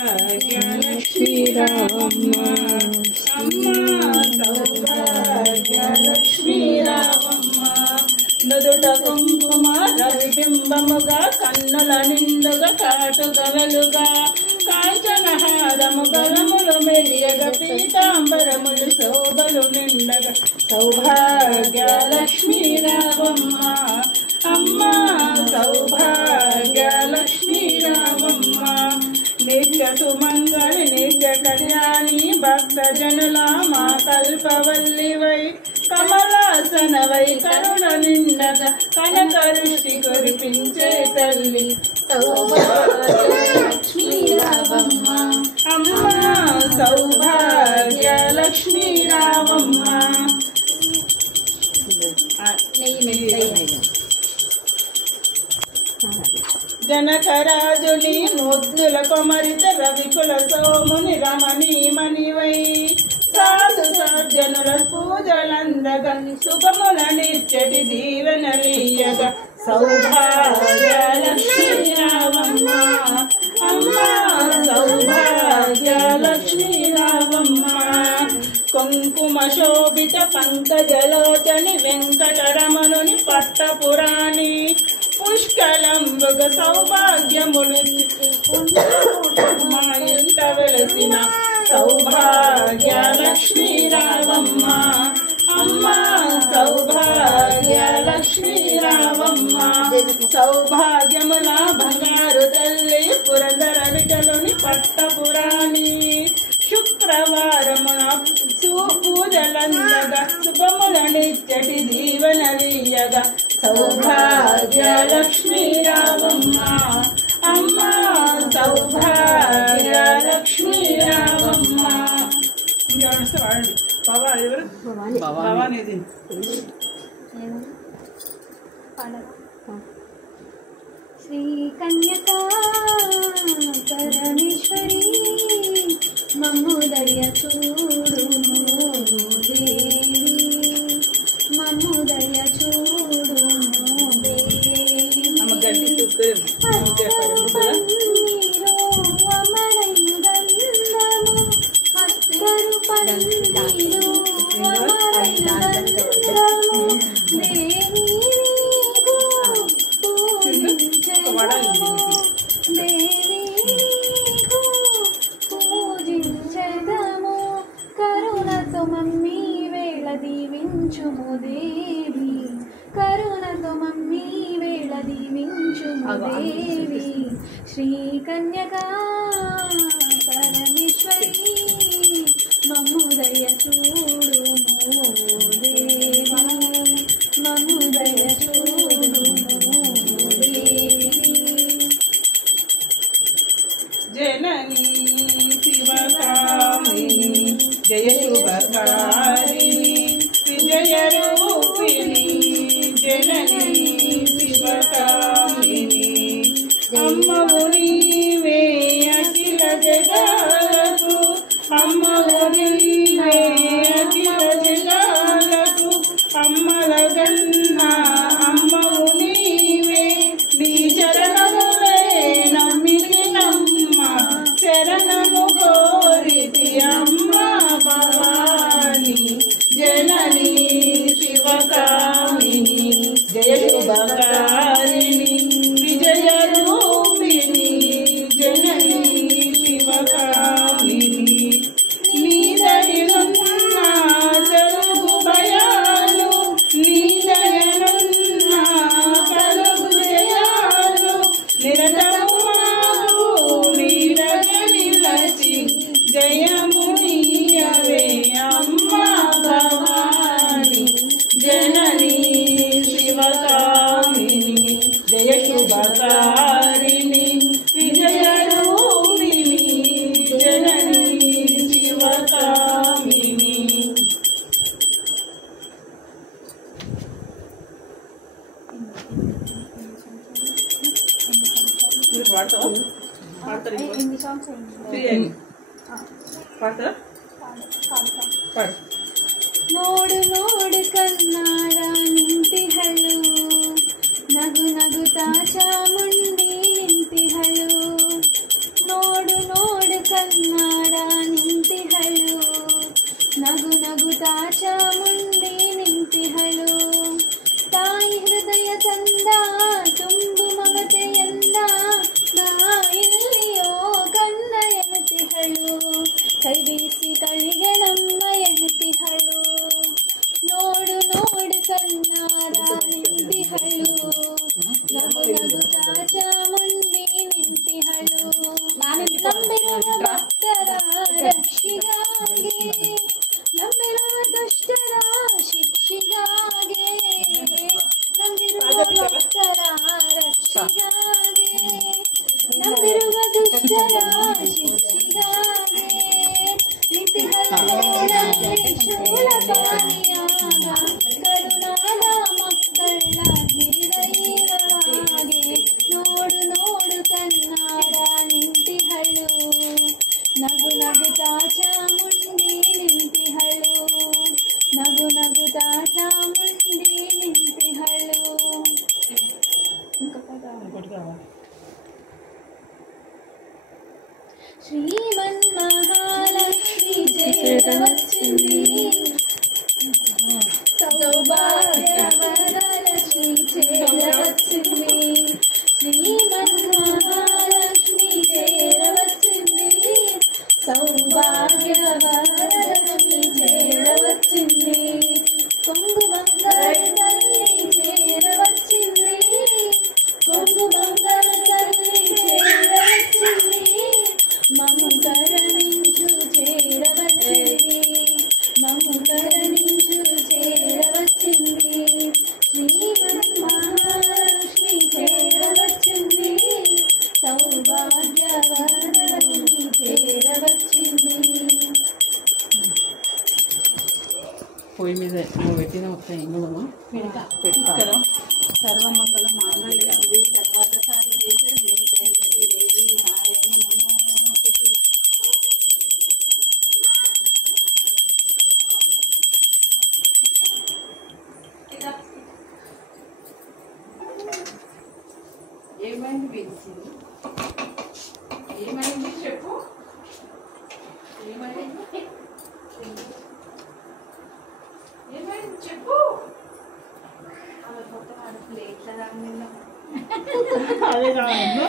సౌభాగ్యలక్ష్మీ రావమ్మ అమ్మ సౌభాగ్యలక్ష్మీ రావమ్మ నుదుట కుంకుమ రవిబింబముగా కన్నుల నిండుగా కాటుక వెలుగా కాంచనహారము గలములు మెరియగ పీతాంబరములు శోభలు నిండగా సౌభాగ్యలక్ష్మీ రావమ్మ అమ్మ సౌభాగ్యలక్ష్మీ రావమ్మ నిత్య సుమంగళి నిత్య కళ్యాణి భక్త జనుల మా కల్పవల్లివై కమలాసనవై కరుణ నిండగా కనకరుషి కురిపించే తల్లి సౌభాగ్యలక్ష్మీ రావమ్మ అమ్మ సౌభాగ్యలక్ష్మీ రావమ్మ జనకరాజుని ముద్దుల కొమరిత రవికుల సోముని రమణీమణివై సాధు సజ్జనుల పూజలందగా శుభములనిచ్చటి దీవెనలీయగా సౌభాగ్యలక్ష్మీ రావమ్మ అమ్మ సౌభాగ్యలక్ష్మీ రావమ్మ కుంకుమ శోభిత పంకజలోచని వెంకటరమణుని పట్టపురాణి పుష్కలంబుగ సౌభాగ్యములు మా ఇంట వెలసిన సౌభాగ్యలక్ష్మీ రావమ్మ అమ్మ సౌభాగ్యలక్ష్మీ రావమ్మ సౌభాగ్యముల బంగారు తల్లి పురందర విఠలుని పట్టపురాణి శుక్రవారమున పూజలందగా శుభములనిచ్చటి దీవెనలీయగా సౌభాగ్యలక్ష్మీ రావమ్మ అమ్మ సౌభాగ్యలక్ష్మీ రావమ్మ భవానీ శ్రీ కన్యకా పరమేశ్వరి మమ్ముదయ చూడుము దేవి మమ్ముదయ చూడుము దేవి పన్నీరు అమరయు గంధము అత్తరు పన్నీరు అమరయు గంధము దేవి నీకు పూజించెదము దేవి నీకు పూజించెదము కరుణతో మమ్మీ వేళ దీవించుము దేవి కరుణతో మమ్మీ వేళ దీవించుము దేవి శ్రీ కన్యకా పరమేశ్వరి మమ్ముదయ చూడుము దేవి మమ్ముదయ చూడుము దేవి జననీ శివకామిని జయ శుభకారిణి విజయ రూపిణి జననీ శివకామిని అమ్మవు నీవే అఖిల జగాలకు అమ్మవు నీవే అఖిల జగాలకు అమ్మల గన్నా అమ్మవు నీవే నీ చరణములే నమ్మితి నమ్మ శరణము కోరితి అమ్మ భవాని జననీ శివకామిని జయ శుభకారిణి విజయ రూపిణి జననీ శివకామిని నీదయనున్న తెలుగు భయాలు నీదయనున్న కలుగు జయాలు నిరతము మాకు నీరగ నిలచి జయము నీయవే అమ్మ భవాని జననీ శివకామిని జయ శుభకారిణి విజయ రూపిణి జననీ శివకామిని ఎన్ని సాంగ్స్ పాడతారు పాడతారా? పాడు. ನೋಡು ನೋಡು ಕನ್ನಾಡ ನಿಂತಿಹಳು ನಗು ನಗುತ್ತಾ ಚಾಮುಂಡಿ ನಿಂತಿಹಳು ನೋಡು ನೋಡು ಕನ್ನಾಡ ನಿಂತಿಹಳು ನಗು ನಗುತ್ತಾ ಚಾಮುಂಡಿ ನಿಂತಿಹಳು ತಾಯಿ ಹೃದಯ ತಂದ ತುಂಬು ಮಮತೆಯಂದ ನಾ ಇಲ್ಲಿಯೋ ಕನ್ನ ಎನ್ನುತ್ತಿಹಳು ಕೈ ಬೀಸಿ ಕಳಿಗೆ ನಮ್ಮ ಎನ್ನುತ್ತಿಹಳು ನೋಡು ನೋಡು ಕನ್ನಾಡ ನಿಂತಿಹಳು ನಗು ನಗುತ್ತಾ ಚಾಮುಂಡಿ ನಿಂತಿಹಳು ನಂಬಿರುವ ಭಕ್ತರ ರಕ್ಷಿಗಾಗಿ ನಂಬಿರುವ ದುಷ್ಟರ ಶಿಕ್ಷಿಗಾಗಿ ನಂಬಿರುವ ಭಕ್ತರ ರಕ್ಷಿಗಾಗಿ ನಂಬಿರುವ ದುಷ್ಟರ ಶಿಕ್ಷಿಗಾಗಿ ಶೂಲಪಾಣಿಯಾಗ ಕರುಣಾದ ಮಕ್ಕಳ ಹಿರಿದೈವವಾಗಿ ನೋಡು ನೋಡು ಕನ್ನಾಡ ನಿಂತಿಹಳು ನಗು ನಗುತ್ತಾ ಚಾಮುಂಡಿ ನಿಂತಿಹಳು ನಗು ನಗುತ್ತಾ ಚಾಮುಂಡಿ ನಿಂತಿಹಳು. శ్రీమన్మహాలక్ష్మి చేరవచ్చింది సౌభాగ్యవరలక్ష్మి చేరవచ్చింది శ్రీమన్మహాలక్ష్మి చేరవచ్చింది సౌభాగ్యవరలక్ష్మి చేరవచ్చింది కొంగు బంగారు తల్లి చేరవచ్చింది కొంగు బంగారు తల్లి చేరవచ్చింది మము కరుణించు చేరవచ్చింది మము కరుణించు చేరవచ్చింది శ్రీమన్మహాలక్ష్మి చేరవచ్చింది సౌభాగ్యవరలక్ష్మి చేరవచ్చింది. పొయ్యి మీద నువ్వు పెట్టిన వస్తాయి ఇందులో పెడతారు. సర్వమంగళ మాంగళ్య సర్వాదసారి దేవి నారాయణ నమోస్తుతే. ఏమైంది పిలిచి ఏమైంది చెప్పు ఏమైంది ఏమైంది చెప్పు. అదే కావాలి.